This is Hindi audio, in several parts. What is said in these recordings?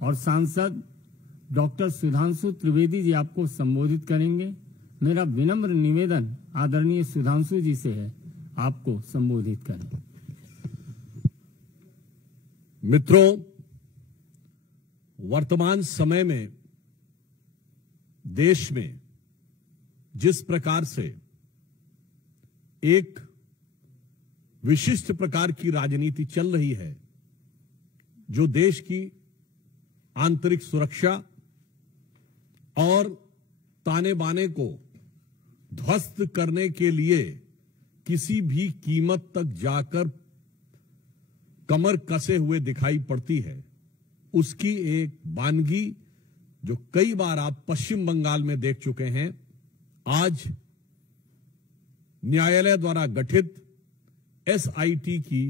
और सांसद डॉक्टर सुधांशु त्रिवेदी जी आपको संबोधित करेंगे। मेरा विनम्र निवेदन आदरणीय सुधांशु जी से है, आपको संबोधित करें। मित्रों, वर्तमान समय में देश में जिस प्रकार से एक विशिष्ट प्रकार की राजनीति चल रही है, जो देश की आंतरिक सुरक्षा और ताने बाने को ध्वस्त करने के लिए किसी भी कीमत तक जाकर कमर कसे हुए दिखाई पड़ती है, उसकी एक वानगी जो कई बार आप पश्चिम बंगाल में देख चुके हैं, आज न्यायालय द्वारा गठित एसआईटी की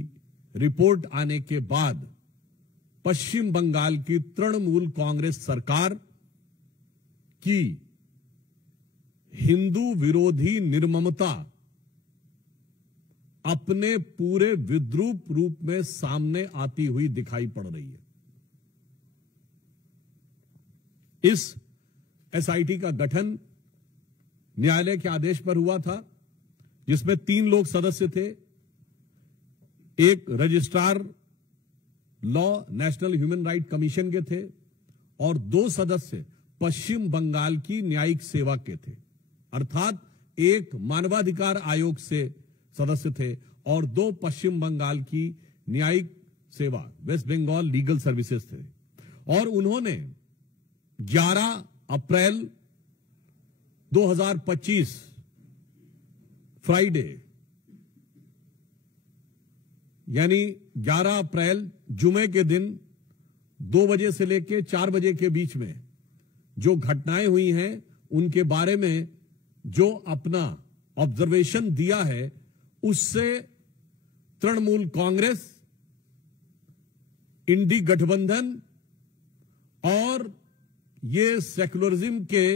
रिपोर्ट आने के बाद पश्चिम बंगाल की तृणमूल कांग्रेस सरकार की हिंदू विरोधी निर्ममता अपने पूरे विद्रूप रूप में सामने आती हुई दिखाई पड़ रही है। इस एसआईटी का गठन न्यायालय के आदेश पर हुआ था, जिसमें 3 लोग सदस्य थे। एक registrar law national human right commission के थे और 2 सदस्य पश्चिम बंगाल की न्यायिक सेवा के थे, अर्थात एक मानवाधिकार आयोग से सदस्य थे और 2 पश्चिम बंगाल की न्यायिक सेवा वेस्ट बंगाल लीगल सर्विसेज थे। और उन्होंने 11 अप्रैल 2025 फ्राइडे यानी 11 अप्रैल जुमे के दिन 2 बजे से लेकर 4 बजे के बीच में जो घटनाएं हुई हैं, उनके बारे में जो अपना ऑब्जर्वेशन दिया है, उससे तृणमूल कांग्रेस, इंडी गठबंधन और ये सेक्युलरिज्म के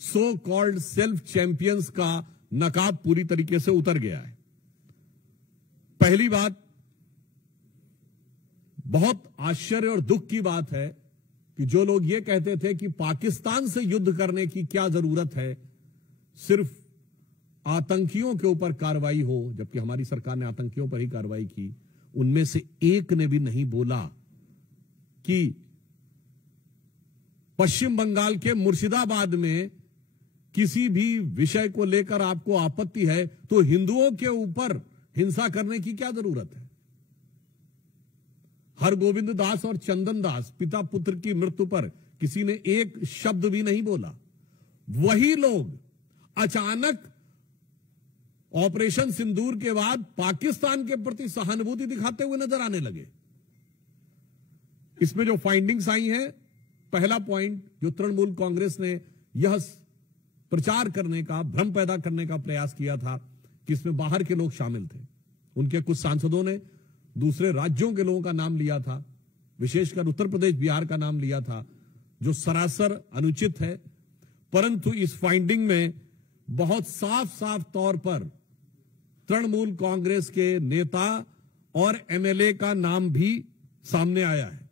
सो कॉल्ड सेल्फ चैंपियंस का नकाब पूरी तरीके से उतर गया है। पहली बात, बहुत आश्चर्य और दुख की बात है कि जो लोग ये कहते थे कि पाकिस्तान से युद्ध करने की क्या जरूरत है, सिर्फ आतंकियों के ऊपर कार्रवाई हो, जबकि हमारी सरकार ने आतंकियों पर ही कार्रवाई की, उनमें से एक ने भी नहीं बोला कि पश्चिम बंगाल के मुर्शिदाबाद में किसी भी विषय को लेकर आपको आपत्ति है तो हिंदुओं के ऊपर हिंसा करने की क्या जरूरत है। हरगोविंद दास और चंदन दास पिता पुत्र की मृत्यु पर किसी ने एक शब्द भी नहीं बोला। वही लोग अचानक ऑपरेशन सिंदूर के बाद पाकिस्तान के प्रति सहानुभूति दिखाते हुए नजर आने लगे। इसमें जो फाइंडिंग्स आई हैं, पहला पॉइंट जो तृणमूल कांग्रेस ने यह प्रचार करने का, भ्रम पैदा करने का प्रयास किया था कि इसमें बाहर के लोग शामिल थे। उनके कुछ सांसदों ने दूसरे राज्यों के लोगों का नाम लिया था, विशेषकर उत्तर प्रदेश, बिहार का नाम लिया था, जो सरासर अनुचित है। परंतु इस फाइंडिंग में बहुत साफ साफ तौर पर तृणमूल कांग्रेस के नेता और एमएलए का नाम भी सामने आया है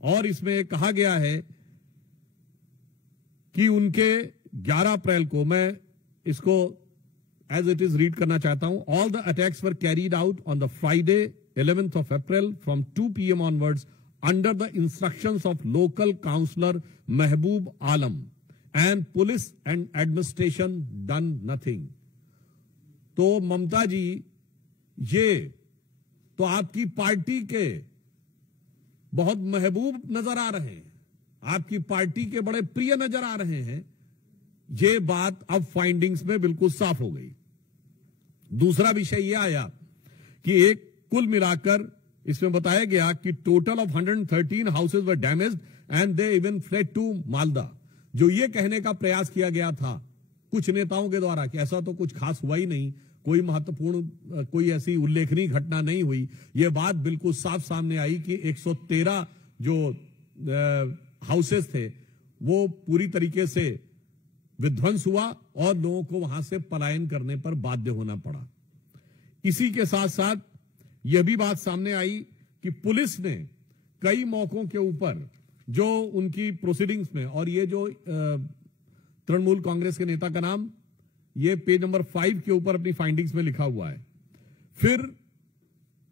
और इसमें कहा गया है कि उनके 11 अप्रैल को, मैं इसको एज इट इज रीड करना चाहता हूं, all the attacks were carried out on the Friday 11th of April from 2 PM onwards under the instructions of local councillor Mehboob Alam and police and administration done nothing। तो ममता जी, ये तो आपकी पार्टी के बहुत महबूब नजर आ रहे हैं, आपकी पार्टी के बड़े प्रिय नजर आ रहे हैं। ये बात अब फाइंडिंग्स में बिल्कुल साफ हो गई। दूसरा विषय यह आया कि एक कुल मिलाकर इसमें बताया गया कि total of 113 houses were damaged and they even fled to Malda. जो ये कहने का प्रयास किया गया था कुछ नेताओं के द्वारा कि ऐसा तो कुछ खास हुआ ही नहीं, कोई महत्वपूर्ण, कोई ऐसी उल्लेखनीय घटना नहीं हुई, यह बात बिल्कुल साफ सामने आई कि 113 जो हाउसेज थे वो पूरी तरीके से विध्वंस हुआ और लोगों को वहां से पलायन करने पर बाध्य होना पड़ा। इसी के साथ साथ यह भी बात सामने आई कि पुलिस ने कई मौकों के ऊपर जो उनकी प्रोसीडिंग्स में, और ये जो तृणमूल कांग्रेस के नेता का नाम ये पेज नंबर 5 के ऊपर अपनी फाइंडिंग्स में लिखा हुआ है। फिर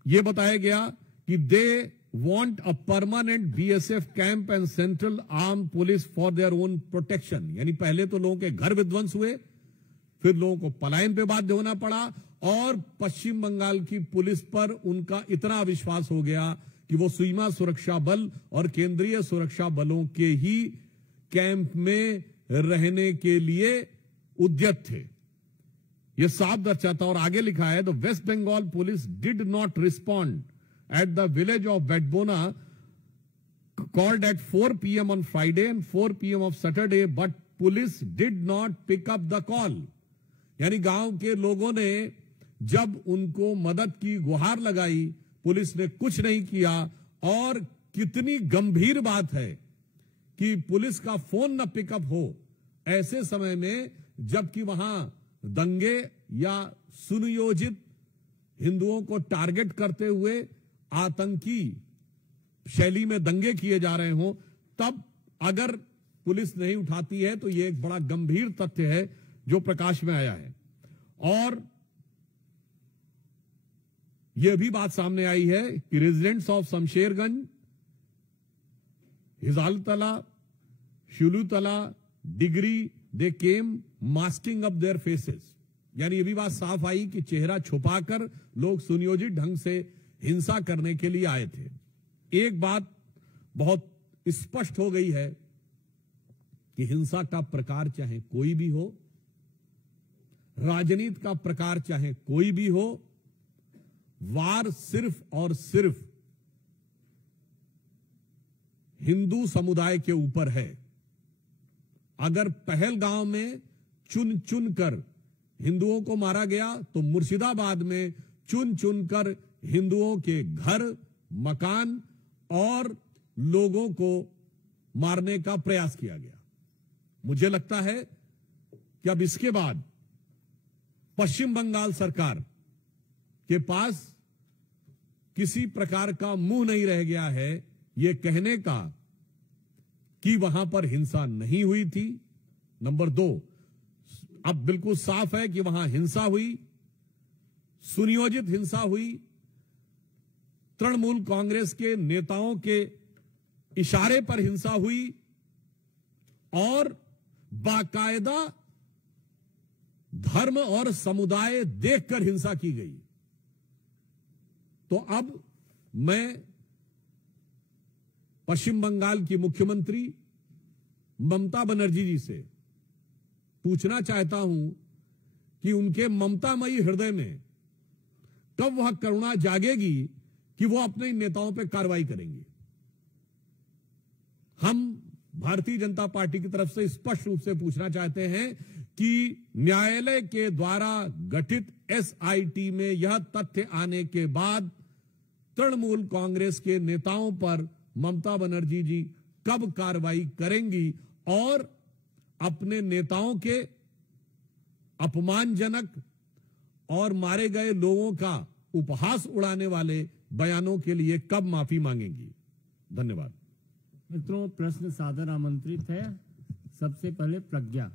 यह बताया गया कि दे want a permanent BSF camp and central armed police for their own protection। यानी पहले तो लोगों के घर विध्वंस हुए, फिर लोगों को पलायन पे बाध्य होना पड़ा, और पश्चिम बंगाल की पुलिस पर उनका इतना विश्वास हो गया कि वो सीमा सुरक्षा बल और केंद्रीय सुरक्षा बलों के ही कैंप में रहने के लिए उद्यत थे। यह साफ दर्शाता, और आगे लिखा है, the West Bengal police did not respond at the village of Vetbona called at 4 p.m. on Friday and 4 p.m. of Saturday, but police did not pick up the call। यानी गांव के लोगों ने जब उनको मदद की गुहार लगाई, पुलिस ने कुछ नहीं किया। और कितनी गंभीर बात है कि पुलिस का फोन न पिकअप हो ऐसे समय में, जबकि वहां दंगे या सुनियोजित हिंदुओं को टारगेट करते हुए आतंकी शैली में दंगे किए जा रहे हों, तब अगर पुलिस नहीं उठाती है तो यह एक बड़ा गंभीर तथ्य है जो प्रकाश में आया है। और यह भी बात सामने आई है कि रेजिडेंट्स ऑफ शमशेरगंज, हिजालतला, शुलूतला, डिग्री, they came masking up their faces. यानी यह भी बात साफ आई कि चेहरा छुपाकर लोग सुनियोजित ढंग से हिंसा करने के लिए आए थे। एक बात बहुत स्पष्ट हो गई है कि हिंसा का प्रकार चाहे कोई भी हो, राजनीति का प्रकार चाहे कोई भी हो, वार सिर्फ और सिर्फ हिंदू समुदाय के ऊपर है। अगर पहलगांव में चुन चुन कर हिंदुओं को मारा गया, तो मुर्शिदाबाद में चुन चुन कर हिंदुओं के घर, मकान और लोगों को मारने का प्रयास किया गया। मुझे लगता है कि अब इसके बाद पश्चिम बंगाल सरकार के पास किसी प्रकार का मुंह नहीं रह गया है यह कहने का कि वहां पर हिंसा नहीं हुई थी। नंबर 2, अब बिल्कुल साफ है कि वहां हिंसा हुई, सुनियोजित हिंसा हुई, तृणमूल कांग्रेस के नेताओं के इशारे पर हिंसा हुई, और बाकायदा धर्म और समुदाय देखकर हिंसा की गई। तो अब मैं पश्चिम बंगाल की मुख्यमंत्री ममता बनर्जी जी से पूछना चाहता हूं कि उनके ममतामयी हृदय में कब वह करुणा जागेगी कि वो अपने नेताओं पर कार्रवाई करेंगे। हम भारतीय जनता पार्टी की तरफ से स्पष्ट रूप से पूछना चाहते हैं कि न्यायालय के द्वारा गठित एसआईटी में यह तथ्य आने के बाद तृणमूल कांग्रेस के नेताओं पर ममता बनर्जी जी कब कार्रवाई करेंगी, और अपने नेताओं के अपमानजनक और मारे गए लोगों का उपहास उड़ाने वाले बयानों के लिए कब माफी मांगेंगी। धन्यवाद। मित्रों, प्रश्न सादर आमंत्रित है। सबसे पहले प्रज्ञा।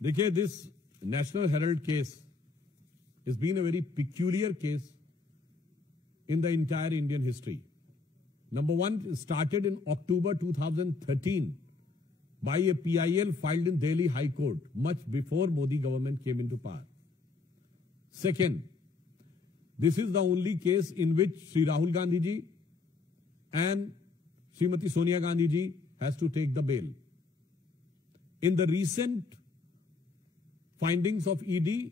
देखिए, this national Herald case has been a very peculiar case in the entire Indian history. Number one, it started in October 2013 by a PIL filed in Delhi High Court, much before Modi government came into power. Second, this is the only case in which Sri Rahul Gandhi ji and Srimati Sonia Gandhi ji has to take the bail. In the recent findings of ED,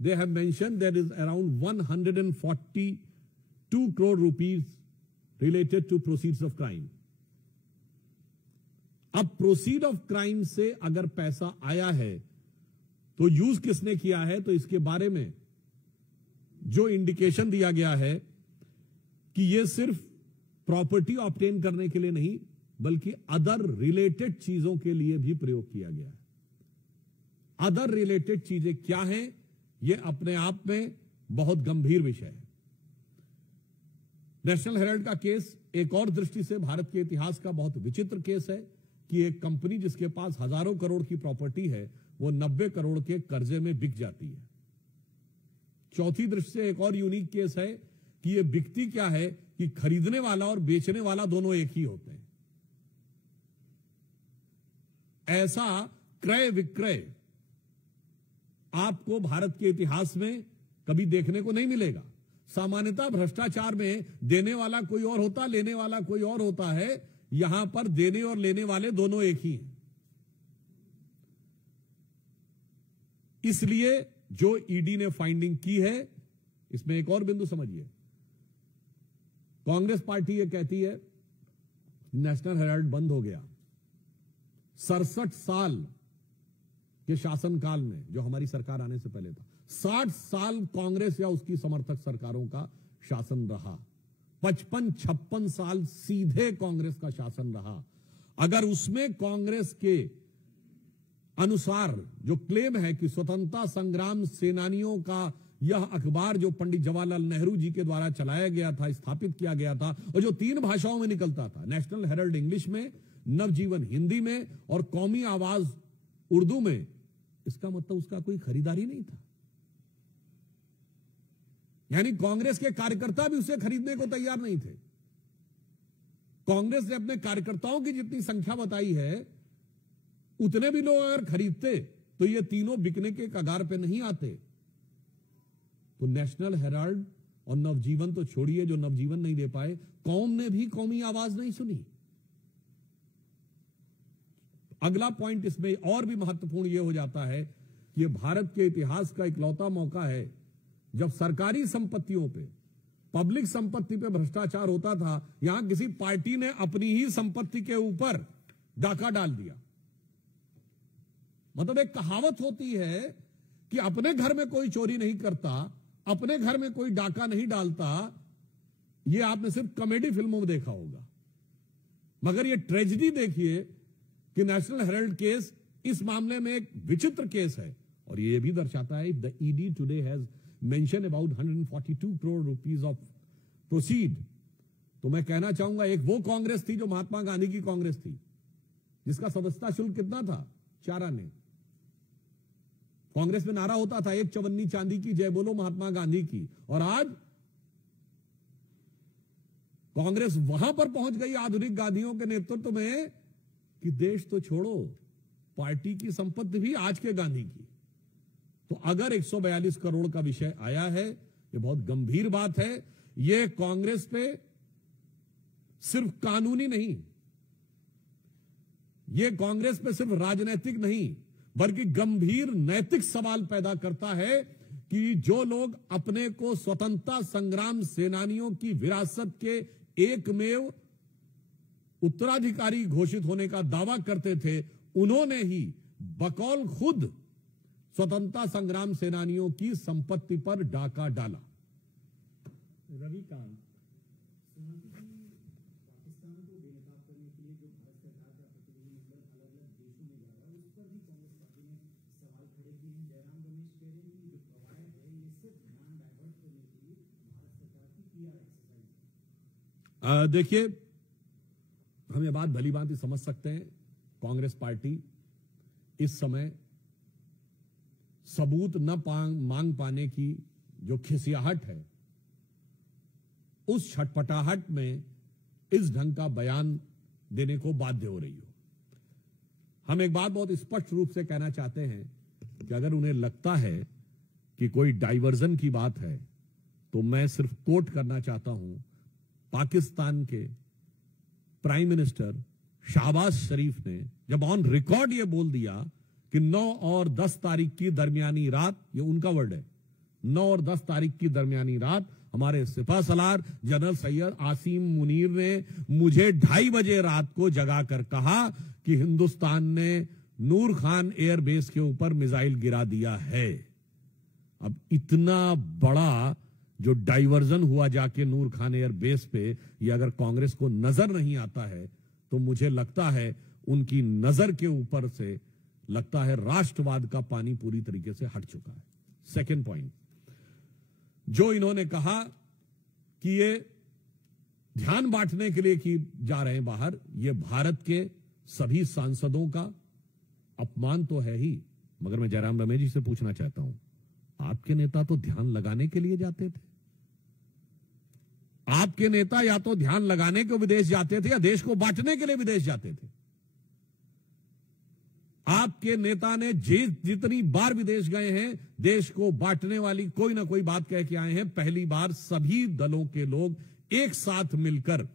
they have mentioned there is around 142 crore rupees related to proceeds of crime. अब प्रोसीड ऑफ क्राइम से अगर पैसा आया है तो यूज किसने किया है, तो इसके बारे में जो इंडिकेशन दिया गया है कि यह सिर्फ प्रॉपर्टी ऑब्टेन करने के लिए नहीं बल्कि अदर रिलेटेड चीजों के लिए भी प्रयोग किया गया है। अदर रिलेटेड चीजें क्या हैं, यह अपने आप में बहुत गंभीर विषय है। नेशनल हेराल्ड का केस एक और दृष्टि से भारत के इतिहास का बहुत विचित्र केस है कि एक कंपनी जिसके पास हजारों करोड़ की प्रॉपर्टी है वो 90 करोड़ के कर्जे में बिक जाती है। चौथी दृष्टि से एक और यूनिक केस है कि ये बिकती क्या है कि खरीदने वाला और बेचने वाला दोनों एक ही होते हैं। ऐसा क्रय विक्रय आपको भारत के इतिहास में कभी देखने को नहीं मिलेगा। सामान्यतः भ्रष्टाचार में देने वाला कोई और होता, लेने वाला कोई और होता है। यहां पर देने और लेने वाले दोनों एक ही हैं। इसलिए जो ईडी ने फाइंडिंग की है, इसमें एक और बिंदु समझिए। कांग्रेस पार्टी ये कहती है नेशनल हेराल्ड बंद हो गया। 67 साल के शासनकाल में, जो हमारी सरकार आने से पहले था, 60 साल कांग्रेस या उसकी समर्थक सरकारों का शासन रहा। 55-56 साल सीधे कांग्रेस का शासन रहा। अगर उसमें कांग्रेस के अनुसार जो क्लेम है कि स्वतंत्रता संग्राम सेनानियों का यह अखबार जो पंडित जवाहरलाल नेहरू जी के द्वारा चलाया गया था, स्थापित किया गया था, और जो 3 भाषाओं में निकलता था, नेशनल हेराल्ड इंग्लिश में, नवजीवन हिंदी में और कौमी आवाज उर्दू में, इसका मतलब उसका कोई खरीदारी नहीं था। यानी कांग्रेस के कार्यकर्ता भी उसे खरीदने को तैयार नहीं थे। कांग्रेस ने अपने कार्यकर्ताओं की जितनी संख्या बताई है, उतने भी लोग अगर खरीदते तो ये तीनों बिकने के कगार पे नहीं आते। तो नेशनल हेराल्ड और नवजीवन तो छोड़िए, जो नवजीवन नहीं दे पाए, कौम ने भी कौमी आवाज नहीं सुनी। अगला पॉइंट इसमें और भी महत्वपूर्ण यह हो जाता है कि यह भारत के इतिहास का इकलौता मौका है जब सरकारी संपत्तियों पे, पब्लिक संपत्ति पे भ्रष्टाचार होता था। यहां किसी पार्टी ने अपनी ही संपत्ति के ऊपर डाका डाल दिया। मतलब एक कहावत होती है कि अपने घर में कोई चोरी नहीं करता, अपने घर में कोई डाका नहीं डालता। यह आपने सिर्फ कॉमेडी फिल्मों में देखा होगा, मगर यह ट्रेजेडी देखिए कि नेशनल हेराल्ड केस इस मामले में एक विचित्र केस है। और यह भी दर्शाता है, the ED today has mention about 142 crore rupees of proceed. तो मैं कहना चाहूंगा, एक वो कांग्रेस थी जो महात्मा गांधी की कांग्रेस थी, जिसका सदस्यता शुल्क कितना था, 4 आने। कांग्रेस में नारा होता था, 1 चवन्नी चांदी की, जय बोलो महात्मा गांधी की। और आज कांग्रेस वहां पर पहुंच गई आधुनिक गांधियों के नेतृत्व में कि देश तो छोड़ो, पार्टी की संपत्ति भी आज के गांधी की। तो अगर 142 करोड़ का विषय आया है, यह बहुत गंभीर बात है। यह कांग्रेस पे सिर्फ कानूनी नहीं, यह कांग्रेस पे सिर्फ राजनीतिक नहीं, बल्कि गंभीर नैतिक सवाल पैदा करता है कि जो लोग अपने को स्वतंत्रता संग्राम सेनानियों की विरासत के एकमेव उत्तराधिकारी घोषित होने का दावा करते थे, उन्होंने ही बकौल खुद स्वतंत्रता संग्राम सेनानियों की संपत्ति पर डाका डाला। रविकांत, देखिए, हम ये बात भली भांति समझ सकते हैं। कांग्रेस पार्टी इस समय सबूत न मांग पाने की जो खिसियाहट है, उस छटपटाहट में इस ढंग का बयान देने को बाध्य हो रही हो। हम एक बात बहुत स्पष्ट रूप से कहना चाहते हैं कि अगर उन्हें लगता है कि कोई डाइवर्जन की बात है, तो मैं सिर्फ कोट करना चाहता हूं पाकिस्तान के प्राइम मिनिस्टर शहबाज शरीफ ने, जब ऑन रिकॉर्ड ये बोल दिया कि 9 और 10 तारीख की दरमियानी रात, ये उनका वर्ड है, 9 और 10 तारीख की दरमियानी रात हमारे सिपा सलार जनरल सैयद आसिम मुनीर ने मुझे 2:30 बजे रात को जगाकर कहा कि हिंदुस्तान ने नूर खान एयरबेस के ऊपर मिसाइल गिरा दिया है। अब इतना बड़ा जो डाइवर्जन हुआ जाके नूर खान एयरबेस पे, ये अगर कांग्रेस को नजर नहीं आता है तो मुझे लगता है उनकी नजर के ऊपर से लगता है राष्ट्रवाद का पानी पूरी तरीके से हट चुका है। सेकंड पॉइंट, जो इन्होंने कहा कि ये ध्यान बांटने के लिए कि जा रहे हैं बाहर, ये भारत के सभी सांसदों का अपमान तो है ही, मगर मैं जयराम रमेश जी से पूछना चाहता हूं, आपके नेता तो ध्यान लगाने के लिए जाते थे। आपके नेता या तो ध्यान लगाने को विदेश जाते थे या देश को बांटने के लिए विदेश जाते थे। आपके नेता ने जितनी बार विदेश गए हैं, देश को बांटने वाली कोई ना कोई बात कह के आए हैं। पहली बार सभी दलों के लोग एक साथ मिलकर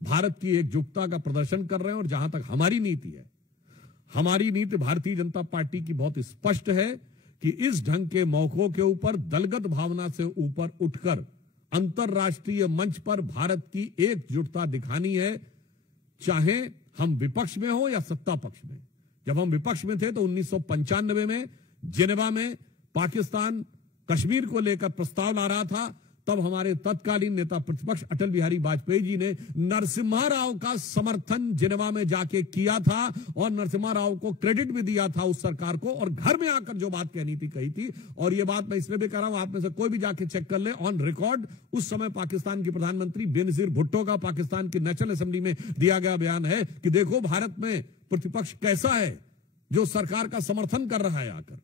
भारत की एकजुटता का प्रदर्शन कर रहे हैं। और जहां तक हमारी नीति है, हमारी नीति भारतीय जनता पार्टी की बहुत स्पष्ट है कि इस ढंग के मौकों के ऊपर दलगत भावना से ऊपर उठकर अंतर्राष्ट्रीय मंच पर भारत की एकजुटता दिखानी है, चाहे हम विपक्ष में हो या सत्ता पक्ष में। जब हम विपक्ष में थे तो 1995 में जिनेवा में पाकिस्तान कश्मीर को लेकर प्रस्ताव ला रहा था, तब हमारे तत्कालीन नेता प्रतिपक्ष अटल बिहारी वाजपेयी जी ने नरसिम्हा राव का समर्थन जिनेवा में जाके किया था और नरसिम्हा राव को क्रेडिट भी दिया था उस सरकार को, और घर में आकर जो बात कहनी थी कही थी। और ये बात मैं इसलिए भी कह रहा हूं, आप में से कोई भी जाके चेक कर ले ऑन रिकॉर्ड, उस समय पाकिस्तान की प्रधानमंत्री बेनजीर भुट्टो का पाकिस्तान की नेशनल असेंबली में दिया गया बयान है कि देखो भारत में प्रतिपक्ष कैसा है जो सरकार का समर्थन कर रहा है आकर,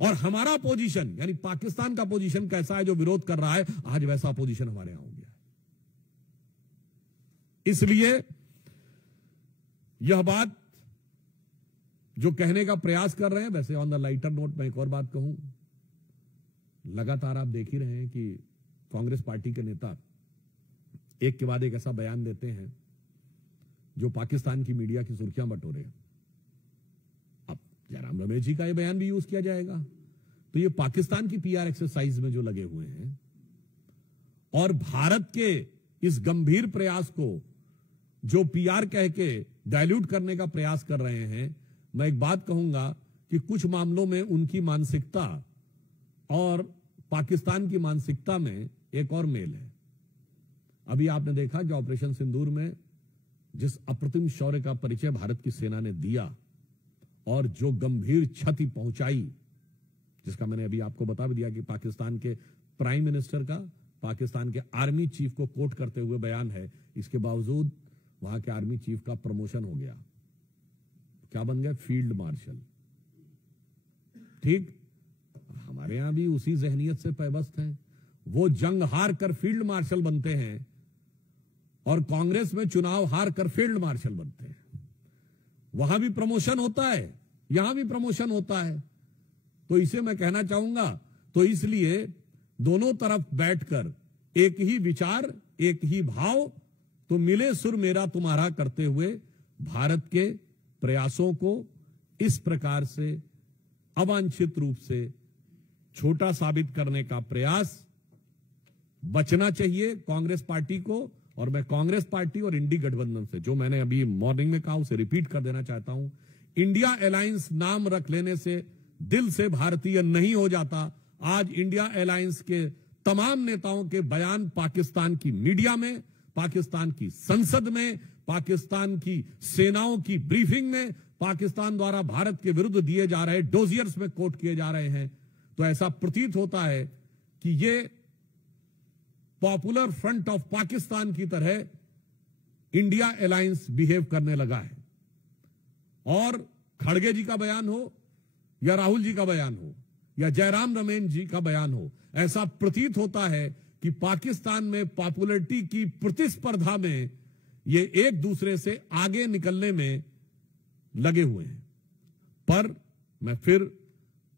और हमारा पोजीशन यानी पाकिस्तान का पोजीशन कैसा है जो विरोध कर रहा है। आज वैसा पोजीशन हमारे यहां हो गया है। इसलिए यह बात जो कहने का प्रयास कर रहे हैं, वैसे ऑन द लाइटर नोट मैं एक और बात कहूं, लगातार आप देख ही रहे हैं कि कांग्रेस पार्टी के नेता एक के बाद एक ऐसा बयान देते हैं जो पाकिस्तान की मीडिया की सुर्खियां बटोरे। अब जयराम रमेश जी का यह बयान भी यूज किया जाएगा, तो ये पाकिस्तान की पीआर एक्सरसाइज में जो लगे हुए हैं और भारत के इस गंभीर प्रयास को जो पीआर कह के डाइल्यूट करने का प्रयास कर रहे हैं, मैं एक बात कहूंगा कि कुछ मामलों में उनकी मानसिकता और पाकिस्तान की मानसिकता में एक और मेल है। अभी आपने देखा कि ऑपरेशन सिंदूर में जिस अप्रतिम शौर्य का परिचय भारत की सेना ने दिया और जो गंभीर क्षति पहुंचाई, जिसका मैंने अभी आपको बता भी दिया कि पाकिस्तान के प्राइम मिनिस्टर का पाकिस्तान के आर्मी चीफ को कोट करते हुए बयान है, इसके बावजूद वहां के आर्मी चीफ का प्रमोशन हो गया, क्या बन गया, फील्ड मार्शल। ठीक, हमारे यहां भी उसी जहनियत से पैबस्त हैं, वो जंग हार कर फील्ड मार्शल बनते हैं और कांग्रेस में चुनाव हार कर फील्ड मार्शल बनते हैं। वहां भी प्रमोशन होता है, यहां भी प्रमोशन होता है। तो इसे मैं कहना चाहूंगा, तो इसलिए दोनों तरफ बैठकर एक ही विचार, एक ही भाव, तो मिले सुर मेरा तुम्हारा करते हुए भारत के प्रयासों को इस प्रकार से अवांछित रूप से छोटा साबित करने का प्रयास बचना चाहिए कांग्रेस पार्टी को। और मैं कांग्रेस पार्टी और इंडी गठबंधन से, जो मैंने अभी मॉर्निंग में कहा उसे रिपीट कर देना चाहता हूं, इंडिया अलायंस नाम रख लेने से दिल से भारतीय नहीं हो जाता। आज इंडिया अलायंस के तमाम नेताओं के बयान पाकिस्तान की मीडिया में, पाकिस्तान की संसद में, पाकिस्तान की सेनाओं की ब्रीफिंग में, पाकिस्तान द्वारा भारत के विरुद्ध दिए जा रहे डोजियर्स में कोट किए जा रहे हैं। तो ऐसा प्रतीत होता है कि ये पॉपुलर फ्रंट ऑफ पाकिस्तान की तरह इंडिया अलायंस बिहेव करने लगा है। और खड़गे जी का बयान हो या राहुल जी का बयान हो या जयराम रमेश जी का बयान हो, ऐसा प्रतीत होता है कि पाकिस्तान में पॉपुलरिटी की प्रतिस्पर्धा में ये एक दूसरे से आगे निकलने में लगे हुए हैं। पर मैं फिर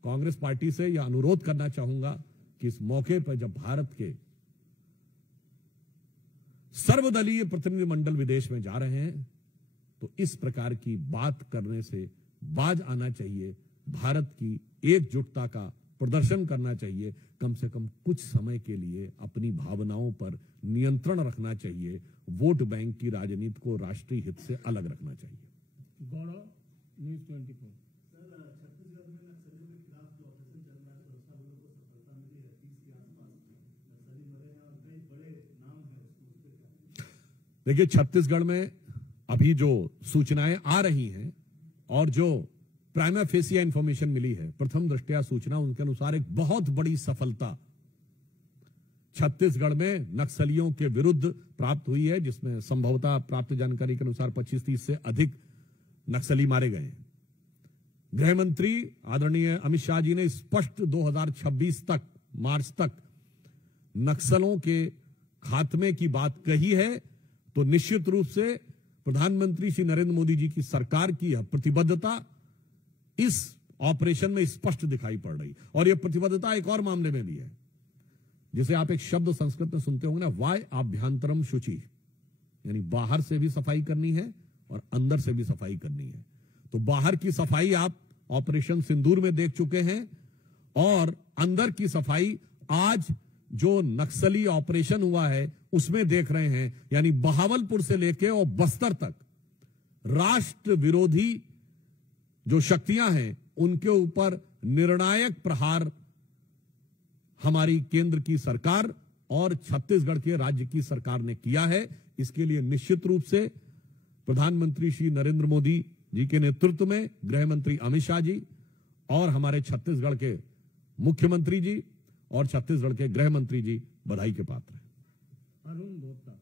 कांग्रेस पार्टी से यह अनुरोध करना चाहूंगा कि इस मौके पर जब भारत के सर्वदलीय प्रतिनिधिमंडल विदेश में जा रहे हैं, तो इस प्रकार की बात करने से बाज आना चाहिए, भारत की एकजुटता का प्रदर्शन करना चाहिए, कम से कम कुछ समय के लिए अपनी भावनाओं पर नियंत्रण रखना चाहिए, वोट बैंक की राजनीति को राष्ट्रीय हित से अलग रखना चाहिए। गौरव, न्यूज 24। सर, छत्तीसगढ़ में नक्सलियों के खिलाफ जो ऑपरेशन चल रहा है सुरक्षा बलों को सफलता मिली है। 30 के आसपास नक्सली मरे हैं और कई बड़े नाम है उसमें, उस पर क्या? देखिए, छत्तीसगढ़ में अभी जो सूचनाएं आ रही हैं और जो प्राइमा फेसिया इंफॉर्मेशन मिली है, प्रथम दृष्टया सूचना, उनके अनुसार एक बहुत बड़ी सफलता छत्तीसगढ़ में नक्सलियों के विरुद्ध प्राप्त हुई है, जिसमें संभवतः प्राप्त जानकारी के अनुसार 25-30 से अधिक नक्सली मारे गए हैं। गृह मंत्री आदरणीय अमित शाह जी ने स्पष्ट 2026 तक, मार्च तक नक्सलों के खात्मे की बात कही है, तो निश्चित रूप से प्रधानमंत्री श्री नरेंद्र मोदी जी की सरकार की यह प्रतिबद्धता इस ऑपरेशन में स्पष्ट दिखाई पड़ रही। और यह प्रतिबद्धता एक और मामले में भी है, जिसे आप एक शब्द संस्कृत में सुनते होंगे ना, वाय आभ्यंतरम शुचि, यानी बाहर से भी सफाई करनी है और अंदर से भी सफाई करनी है। तो बाहर की सफाई आप ऑपरेशन सिंदूर में देख चुके हैं, और अंदर की सफाई आज जो नक्सली ऑपरेशन हुआ है उसमें देख रहे हैं। यानी बहावलपुर से लेकर और बस्तर तक राष्ट्र विरोधी जो शक्तियां हैं उनके ऊपर निर्णायक प्रहार हमारी केंद्र की सरकार और छत्तीसगढ़ के राज्य की सरकार ने किया है। इसके लिए निश्चित रूप से प्रधानमंत्री श्री नरेंद्र मोदी जी के नेतृत्व में गृह मंत्री अमित शाह जी और हमारे छत्तीसगढ़ के मुख्यमंत्री जी और छत्तीसगढ़ के गृह मंत्री जी बधाई के पात्र हैं। अरुण भोक्ता।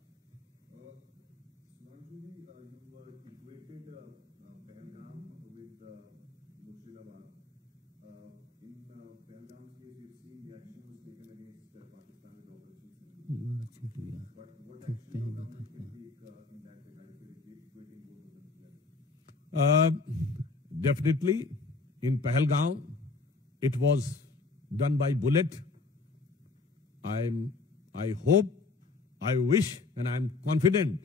Definitely, in Pahalgam, it was done by bullet. I hope, I wish, and I am confident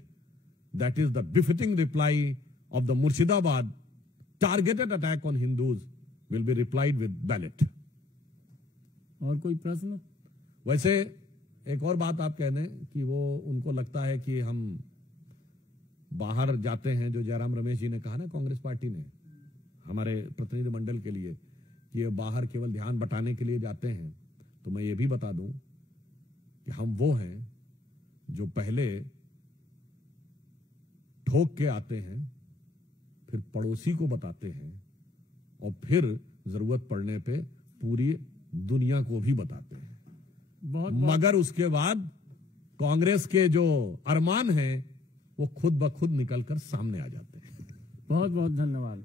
that is the befitting reply of the Murshidabad targeted attack on Hindus will be replied with ballot. और कोई प्रश्न? वैसे एक और बात आप कह दें कि वो उनको लगता है कि हम बाहर जाते हैं, जो जयराम रमेश जी ने कहा ना कांग्रेस पार्टी ने हमारे प्रतिनिधि मंडल के लिए कि ये बाहर केवल ध्यान बटाने के लिए जाते हैं, तो मैं ये भी बता दूं कि हम वो हैं जो पहले ठोक के आते हैं, फिर पड़ोसी को बताते हैं और फिर जरूरत पड़ने पे पूरी दुनिया को भी बताते हैं। मगर उसके बाद कांग्रेस के जो अरमान हैं वो खुद ब खुद निकलकर सामने आ जाते हैं। बहुत बहुत धन्यवाद।